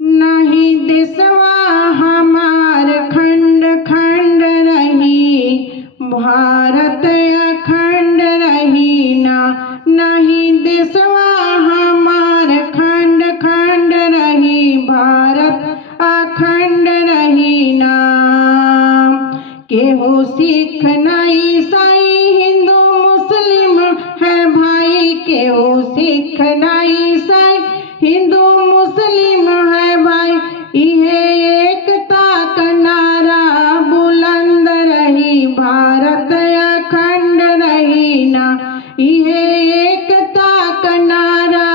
नहीं देशवा हमार खंड खंड रही, भारत अखंड रही ना। नहीं देशवा हमार खंड खंड रही, भारत अखंड रही ना। केहू सिख ना ईसाई हिंदू मुस्लिम है भाई, केहू सिख ना ईसाई हिंदू मुस्लिम है भाई। इहे एकता का नारा बुलंद रही, भारत अखंड रही ना। इहे एकता का नारा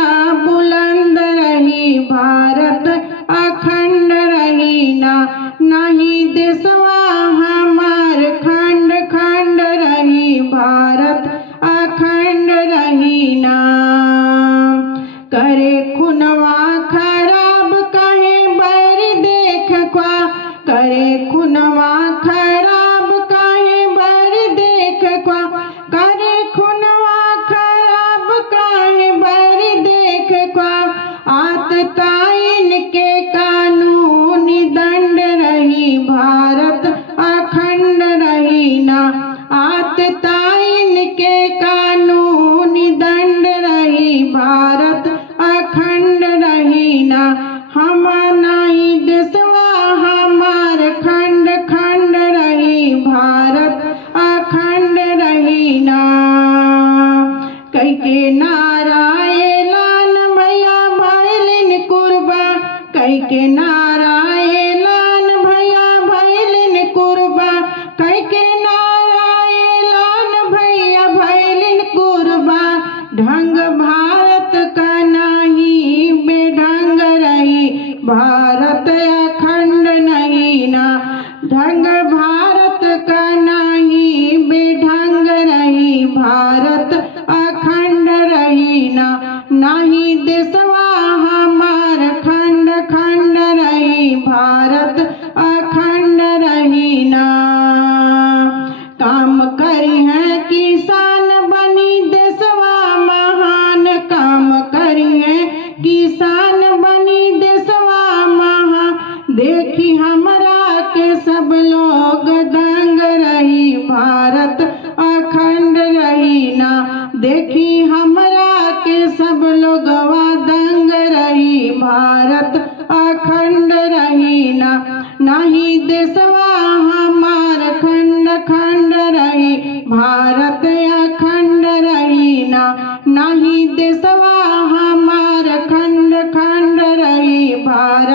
बुलंद रही, भारत अखंड रही ना। नहीं देशवा हमार खंड खंड रही, भारत अखंड रही ना। करे खुनवा खराब कहे बैर देख क्वा, करे खुनवा खराब कहे बैर देख क्वा, करे खुनवा खराब कहे बैर देख क्वा। आतताइन के कानूनी दंड रही, भारत अखंड रही ना। आतताइन के कानूनी दंड रही, भारत अखंड रही ना। हम नहीं देशवा हमार खंड खंड रही, भारत अखंड रही ना। कई के नारा ऐलान भैया भैलिन कुर्बा, कई के नारा ऐलान भैया भैलिन कुर्बा, कई के नारा ऐलान भैया भैलिन कुर्बा। ढंग भारत का नहीं बेढंग रही, भारत अखंड नहीं ना। ढंग भारत का नहीं बेढंग रही, भारत अखंड रही ना। नहीं देशवा हमार खंड खंड रही, भारत अखंड रही ना। काम करी है किसान बनी देशवा महान, काम करी है किसान बनी देशवा महान। देखी हमरा के सब लोग दंग रही, भारत अखंड रही ना। देखी हमरा के सब लोग दंग रही, भारत अखंड रही ना। नहीं देशवा हमार खंड खंड रही, भारत अखंड रही ना। नहीं देशवा हमार खंड खंड रही, भारत